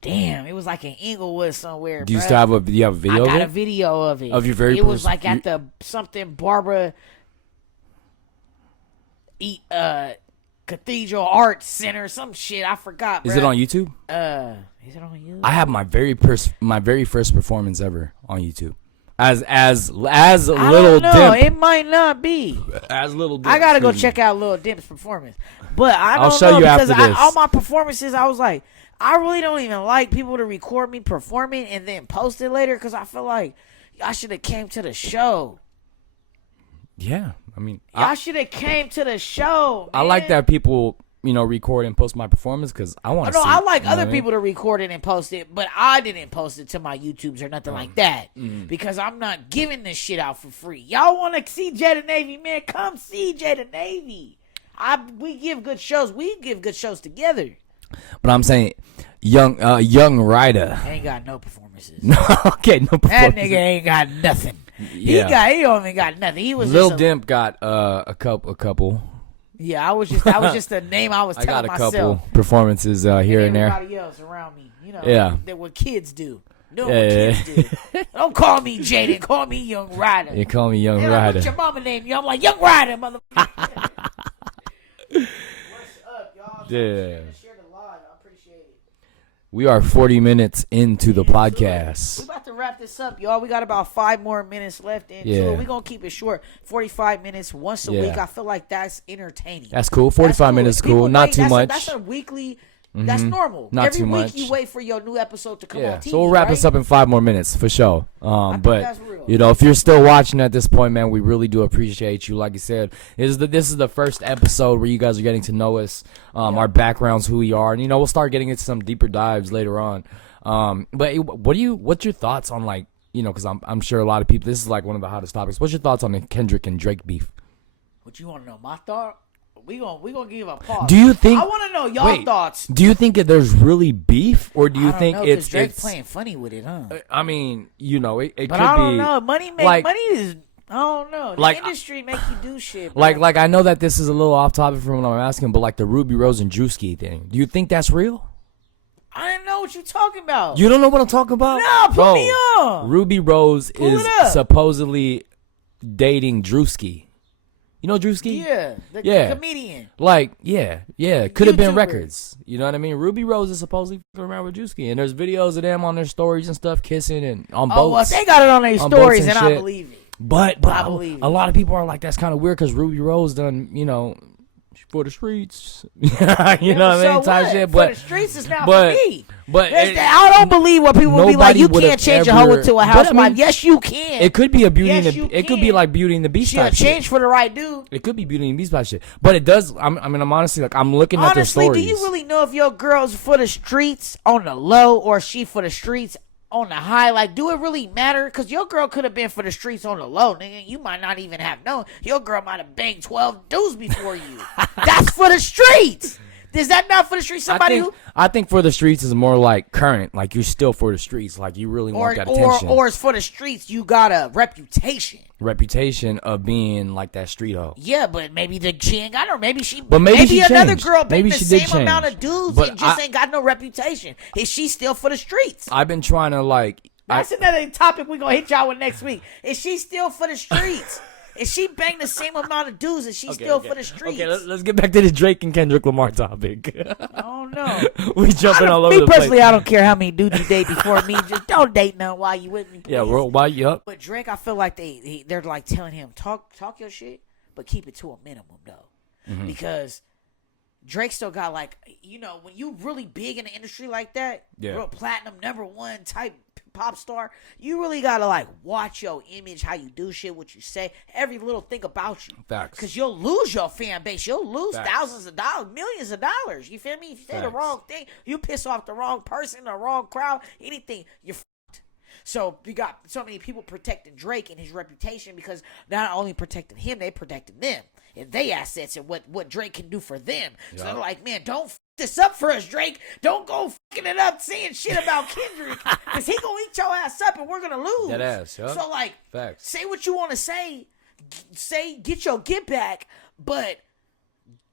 damn, it was like in Inglewood somewhere, Do you bruh. still have a video of I got it? a video of it. Of your very It was first- like at the something Barbara Cathedral Arts Center, some shit. I forgot. Is bruh. it on YouTube? Is it on YouTube? I have my very first performance ever on YouTube. As Little don't know. Dimp. It might not be. As Little Dimp. I gotta go excuse me. check out Lil Dimp's performance. But I'll don't show know you because after this. all my performances, I was like, I really don't even like people to record me performing and then post it later, because I feel like y'all should have came to the show. Yeah, I mean, Y'all should have came to the show. I like man. that people, record and post my performance because I want to No, see. I like you know other what I mean? people to record it and post it, but I didn't post it to my YouTubes or nothing like that because I'm not giving this shit out for free. Y'all want to see JAYDANAVY, man? Come see JAYDANAVY. We give good shows. We give good shows together. But I'm saying, young Ryder. I ain't got no performances. No, okay, no That performance. nigga ain't got nothing. Yeah. He don't even got nothing. He was Lil just a, Dimp got a couple. Yeah, I was just the name I was I telling got a myself. couple performances here and there. Everybody else around me, Yeah. that what kids do. Doing Yeah, what kids do. Don't call me Jaden. Call me Young Ryder. You call me Young They're like, Ryder. what's your mama name? I'm like, Young Ryder, motherfucker. What's up, y'all? Yeah. Share the live. I appreciate it. We are 40 minutes into the We podcast. about to wrap this up, y'all. We got about 5 more minutes left into Yeah. it. We're going to keep it short. 45 minutes once a Yeah. week. I feel like that's entertaining. That's cool. 45 That's minutes People cool. Not wait- too that's much. That's a weekly. That's normal. Not Every too week much. you wait for your new episode to come Yeah, on TV. so we'll wrap right? this up in 5 more minutes for sure. think But that's real. if you're still watching at this point, man, we really do appreciate you. Like you said, this is the first episode where you guys are getting to know us, our backgrounds, who we are, and we'll start getting into some deeper dives later on. But what's your thoughts on, like, because I'm sure a lot of people, this is like one of the hottest topics. What's your thoughts on the Kendrick and Drake beef? What you want to know? My thought? We gonna give a pause. Do you think? I want to know y'all thoughts. Do you think that there's really beef, or do you think it's Drake's playing funny with it, huh? I mean, you know, it could be. I don't know. Money is. I don't know. The like, industry make you do shit. Bro. Like I know that this is a little off topic from what I'm asking, but like the Ruby Rose and Drewski thing, do you think that's real? I didn't know what you talking about. You don't know what I'm talking about? No, put me on. Ruby Rose is supposedly dating Drewski. You know Drewski? Yeah, the comedian. Like, yeah, could have been records. You know what I mean? Ruby Rose is supposedly around with Drewski, and there's videos of them on their stories and stuff, kissing and on boats. Oh, well, if they got it on their stories, and I believe it. But I believe a lot of people are like, that's kind of weird because Ruby Rose done, you know, for the streets. you know what I mean? Type shit. But for the streets is now for me. But I don't believe what people will be like. You can't change a hoe into a housewife. I mean, yes, you can. It could be a Beauty and the. It could be like Beauty and the Beast type shit. Change for the right dude. It could be Beauty and the Beast type shit. But it does. I'm honestly like I'm looking at their stories. Honestly, do you really know if your girl's for the streets on the low or she for the streets on the high? Like, do it really matter? Because your girl could have been for the streets on the low, nigga. You might not even have known. Your girl might have banged 12 dudes before you. That's for the streets. Is that not for the streets? I think for the streets is more like current. Like, you're still for the streets. Like, you really want that attention. Or it's for the streets. You got a reputation. Reputation of being like that street hoe. Yeah, but maybe she ain't got no. Maybe she. But maybe another changed. girl banged maybe the she same amount of dudes and just ain't got no reputation. Is she still for the streets? I've been trying to like. That's another topic we're gonna hit y'all with next week. Is she still for the streets? Is she banged the same amount of dudes and she's still for the streets? Okay, let's get back to the Drake and Kendrick Lamar topic. Oh no, we jumping all over the place. Me personally, I don't care how many dudes you date before me. Just don't date none while you with me. Please. Yeah, why you up? But Drake, I feel like they're like telling him talk your shit, but keep it to a minimum though, because Drake still got like, you know, when you really big in the industry like that, real platinum #1 type pop star, you really gotta like watch your image, how you do shit, what you say, every little thing about you. Facts. Because you'll lose your fan base, you'll lose thousands of dollars, millions of dollars. You feel me? If you say the wrong thing, you piss off the wrong person, the wrong crowd, anything, you're fucked. So you got so many people protecting Drake and his reputation because not only protecting him, they protecting them and their assets and what Drake can do for them. So they're like, man, don't f this up for us, Drake. Don't go fucking it up saying shit about Kendrick because he gonna eat your ass up and we're gonna lose. That ass, yeah. So like, facts. Say what you want to say, get your get back, but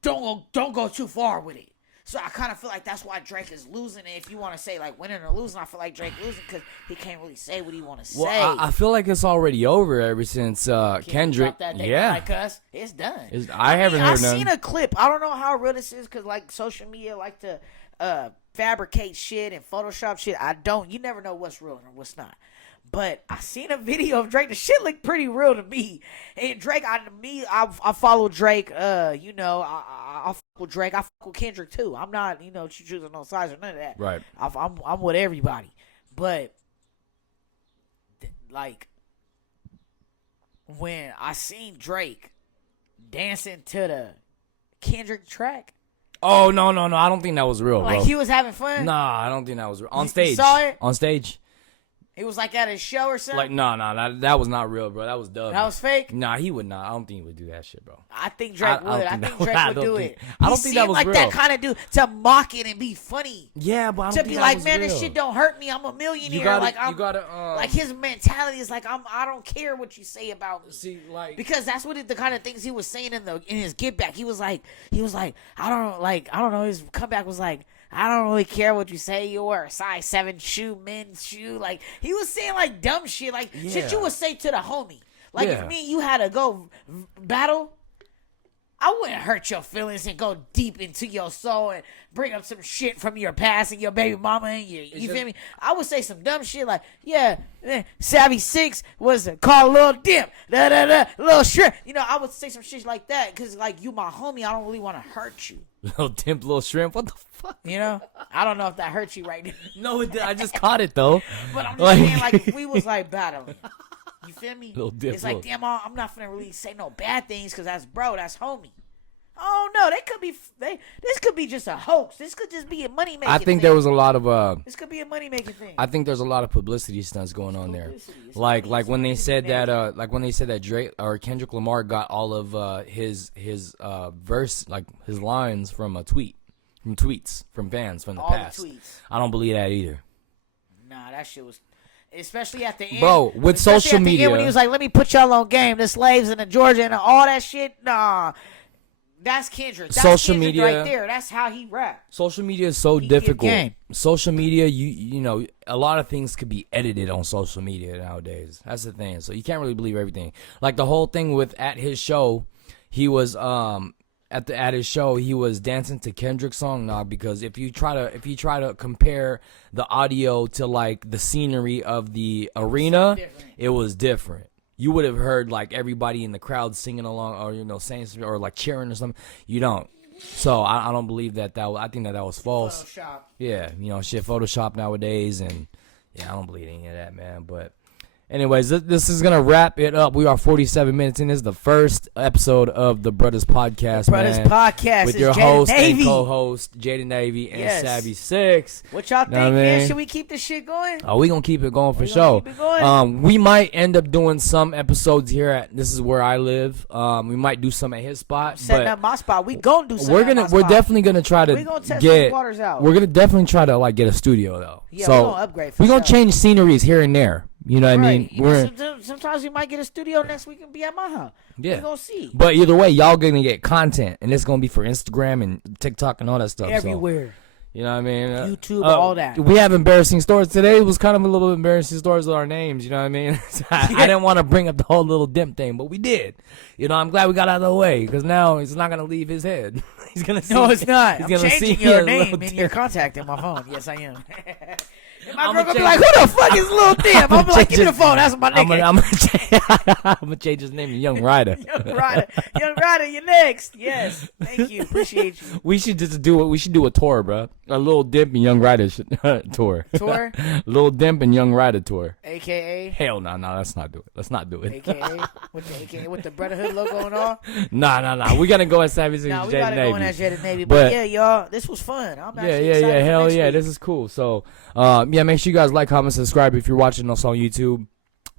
don't go too far with it. So I kind of feel like that's why Drake is losing. And if you want to say like winning or losing, I feel like Drake losing because he can't really say what he want to say. Well, I feel like it's already over ever since Kendrick. Like us, it's done. I haven't heard none. I seen a clip. I don't know how real this is because like social media like to fabricate shit and Photoshop shit. You never know what's real and what's not. But I seen a video of Drake. The shit looked pretty real to me. And Drake, I follow Drake. You know, I fuck with Drake. I fuck with Kendrick too. I'm not, you know, choosing no sides or none of that. Right. I'm with everybody. But like when I seen Drake dancing to the Kendrick track. Oh no! I don't think that was real. Like bro. He was having fun. Nah, I don't think that was real. On stage. You saw it? On stage. It was like at a show or something? Like, no, that was not real, bro. That was dubbed. That was fake? Nah, he would not. I don't think he would do that shit, bro. I think Drake would. I think Drake would do it. I don't think that was like real. That kind of dude to mock it and be funny. Yeah, but I don't to think be that like, was man, real. this shit don't hurt me. I'm a millionaire. Like his mentality is like, I don't care what you say about me. See, like, because that's what the kind of things he was saying in his get back. He was like, I don't know. His comeback was like, I don't really care what you say. You wear a size 7 shoe, men's shoe. Like, he was saying, like, dumb shit. Like, shit you would say to the homie. Like, if me and you had to go battle, I wouldn't hurt your feelings and go deep into your soul and bring up some shit from your past and your baby mama and you feel me? I would say some dumb shit like, Savvy 6 was called Lil Dip, Lil Shrimp. You know, I would say some shit like that because, like, you my homie. I don't really want to hurt you. Lil Dip, Lil Shrimp? What the fuck? You know? I don't know if that hurts you right now. No, it did. I just caught it, though. But I'm just saying, like, if we was, like, battling. You feel me? Lil Dip, it's like, damn, I'm not finna really say no bad things because that's homie. Oh, no, they could be. This could be just a hoax. This could just be a money making. I think there was a lot of This could be a money making thing. I think there's a lot of publicity stunts going on there. Like when they said that Drake or Kendrick Lamar got all of his verse, like his lines from tweets from fans from the all past. The tweets. I don't believe that either. Nah, that shit was. Especially at the end, bro. With social media, when he was like, "Let me put y'all on game," the slaves in the Georgia and all that shit. Nah, that's Kendrick. That's social Kendrick media right there. That's how he rap. Social media is so difficult. Social media, you know, a lot of things could be edited on social media nowadays. That's the thing. So you can't really believe everything. Like the whole thing with at his show, he was at his show he was dancing to Kendrick's song. Nah, because if you try to compare the audio to like the scenery of the arena, it was different. You would have heard like everybody in the crowd singing along, or you know, saying something, or like cheering or something. You don't. So I don't believe that. I think that was false. Photoshop. Yeah, you know, shit, Photoshop nowadays, and yeah, I don't believe any of that, man. But anyways, this is gonna wrap it up. We are 47 minutes in. This is the first episode of the Bruddaz Podcast, Bruddaz Podcast with is your Jada host Navy. and co-host JAYDANAVY and Yes. Savvy 6. What y'all think, Know what I man? mean? Should we keep this shit going? Oh, we gonna keep it going for We sure. gonna keep it going? We might end up doing some episodes here at This Is Where I Live. We might do some at his spot, Setting but up my spot. We gonna do something. we're definitely gonna try to We gonna test get. these waters out. We're gonna definitely try to like get a studio though. Yeah, so we gonna upgrade for we gonna sure. change sceneries here and there. You know what I mean? Right. Sometimes we might get a studio next week and be at my house. Yeah. We gonna see. But either way, y'all gonna get content, and it's gonna be for Instagram and TikTok and all that stuff. Everywhere. So, you know what I mean? YouTube, all that. We have embarrassing stories. Today was kind of a little bit embarrassing stories with our names. You know what I mean? I didn't want to bring up the whole little dimp thing, but we did. You know, I'm glad we got out of the way because now it's not gonna leave his head. He's gonna see. No, it's not. He's I'm gonna changing see your a name little in your dimp. contact in my phone. Yes, I am. And my I'ma girl gonna be change- like, "Who the fuck is Lil Dim?" I'm like, "Give me the phone. That's my nigga." I'm gonna change his name to Young Rider. Young Ryder, you're next. Yes, thank you. Appreciate you. We should just do it. We should do a tour, bro. A Little Dimp and Young Rider tour. Tour? Little Dimp and Young Rider tour. AKA. Hell no, let's not do it. Let's not do it. AKA with the Brotherhood logo and all. Nah. We gotta go as Savvy Six No, we J gotta go in Navy. as Jada Navy. But- But yeah, y'all, this was fun. I'm actually Yeah. excited for Hell next yeah, week. this is cool. So, yeah, make sure you guys like, comment, subscribe if you're watching us on YouTube.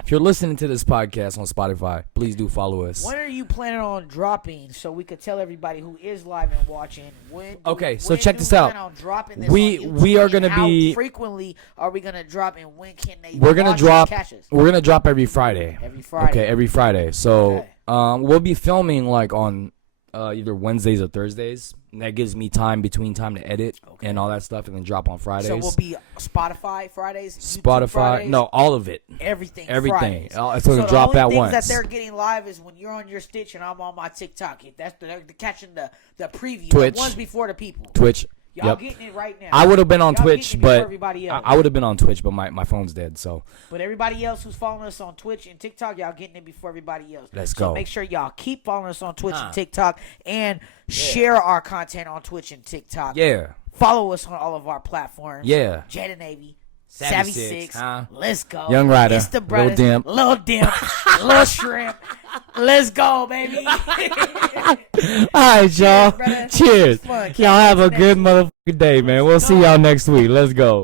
If you're listening to this podcast on Spotify, please do follow us. When are you planning on dropping so we could tell everybody who is live and watching Okay, so when check do this we out. plan on dropping this We- on YouTube, we are and gonna how be- frequently are we gonna drop, and when can they We're gonna watch drop. and catch us? We're gonna drop every Friday. Every Friday. Okay, every Friday. So, Okay. we'll be filming like on either Wednesdays or Thursdays. And that gives me time to edit and all that stuff, and then drop on Fridays. So we'll be Spotify Fridays, YouTube Spotify, Fridays, no, all of it. everything. Everything. Fridays. It's gonna drop the at only things once. that they're getting live is when you're on your Stitch and I'm on my TikTok. That's they're catching the preview, Twitch. the ones before the people. Twitch. Y'all Yep. getting it right now. I would have been on Y'all Twitch, getting it before but everybody else. I would have been on Twitch, but my phone's dead. So But everybody else who's following us on Twitch and TikTok, y'all getting it before everybody else. Let's so go. make sure y'all keep following us on Twitch and TikTok, and share our content on Twitch and TikTok. yeah, Follow us on all of our platforms. yeah. Jada Navy, Savvy Savvy Six, Six, huh? let's go. Young Rider, It's the Lil brothers. Dimp. Lil Dimp, Lil Shrimp. Let's go, baby. All right, y'all. brother. Cheers. Fun. Y'all have a Catch you good motherfucking day, man. We'll see y'all next week. Let's go.